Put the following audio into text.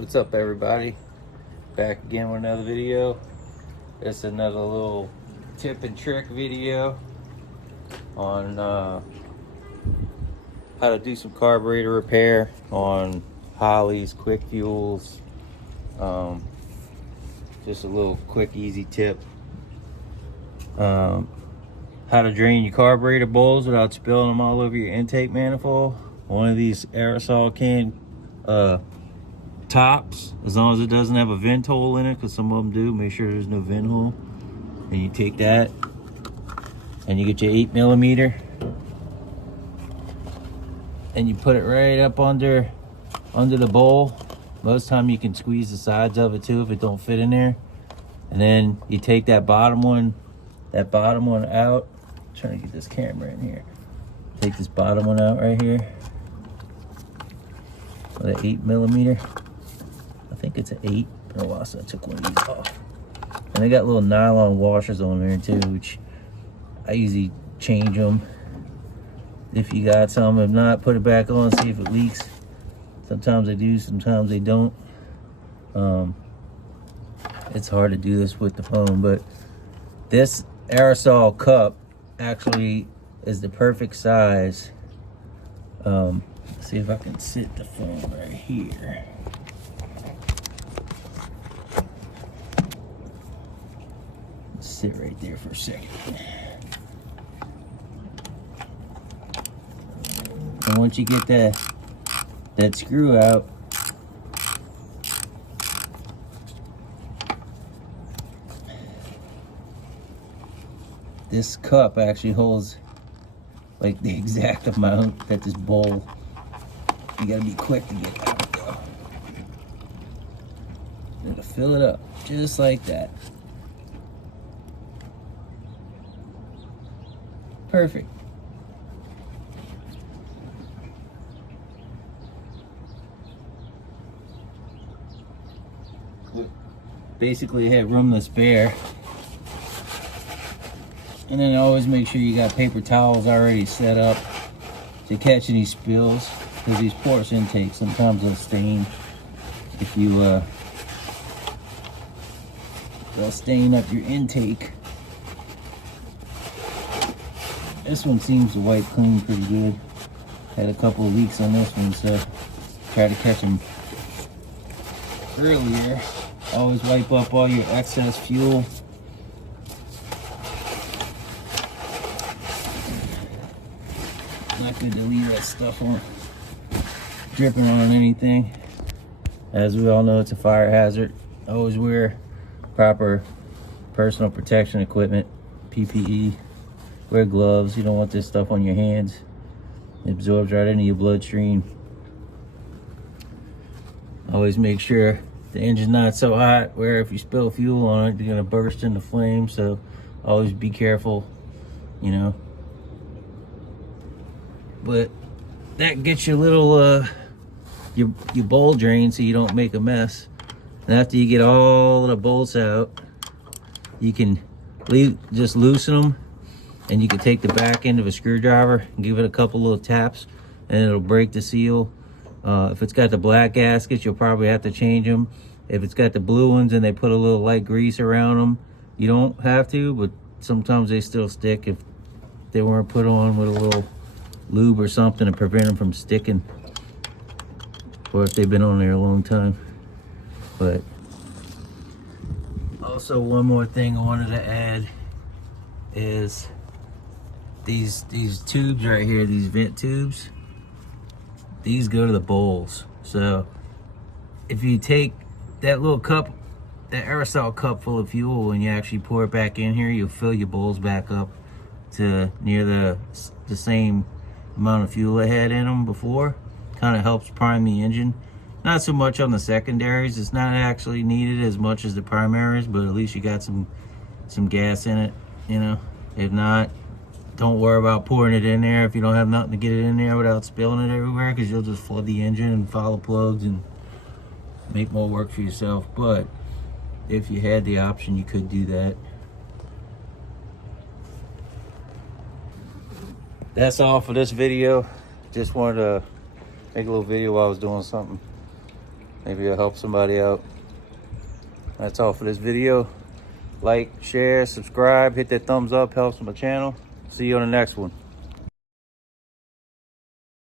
What's up, everybody? Back again with another video. It's another little tip and trick video on how to do some carburetor repair on Holley's, quick fuels. Just a little quick easy tip. How to drain your carburetor bowls without spilling them all over your intake manifold. One of these aerosol can tops, as long as it doesn't have a vent hole in it, because some of them do. Make sure there's no vent hole. And you take that and you get your 8mm and you put it right up under the bowl. Most time you can squeeze the sides of it too if it don't fit in there. And then you take that bottom one out. I'm trying to get this camera in here. Take this bottom one out right here with an 8mm. I think it's an 8. Been a while since I took one of these off. And they got little nylon washers on there too, which I usually change them if you got some. If not, put it back on, see if it leaks. Sometimes they do, sometimes they don't. It's hard to do this with the phone, but this aerosol cup actually is the perfect size. Let's see if I can sit the phone right here. Sit right there for a second. And once you get that screw out, this cup actually holds like the exact amount that this bowl. You gotta be quick to get that though. You're gonna fill it up just like that. Perfect. Basically, I had room to spare. And then always make sure you got paper towels already set up to catch any spills, because these porous intakes sometimes they'll stain if you they'll stain up your intake. This one seems to wipe clean pretty good. Had a couple of leaks on this one, so try to catch them earlier. Always wipe up all your excess fuel. Not good to leave that stuff on dripping on anything. As we all know, it's a fire hazard. Always wear proper personal protection equipment, PPE. Wear gloves. You don't want this stuff on your hands. It absorbs right into your bloodstream. Always make sure the engine's not so hot where if you spill fuel on it, you're gonna burst into flames. So always be careful, you know. But that gets your little your bowl drain so you don't make a mess. And after you get all the bolts out, you can just loosen them. And you can take the back end of a screwdriver and give it a couple little taps, and it'll break the seal. If it's got the black gaskets, you'll probably have to change them. If it's got the blue ones and they put a little light grease around them, you don't have to, but sometimes they still stick if they weren't put on with a little lube or something to prevent them from sticking, or if they've been on there a long time. But also, one more thing I wanted to add is these tubes right here, these vent tubes, these go to the bowls. So if you take that little cup, that aerosol cup full of fuel, and you actually pour it back in here, you'll fill your bowls back up to near the same amount of fuel it had in them before. Kind of helps prime the engine. Not so much on the secondaries. It's not actually needed as much as the primaries, but at least you got some gas in it, you know. If not, don't worry about pouring it in there if you don't have nothing to get it in there without spilling it everywhere, because you'll just flood the engine and follow plugs and make more work for yourself. But if you had the option, you could do that. That's all for this video. Just wanted to make a little video while I was doing something. Maybe it'll help somebody out. That's all for this video. Like, share, subscribe, hit that thumbs up, helps my channel. See you on the next one.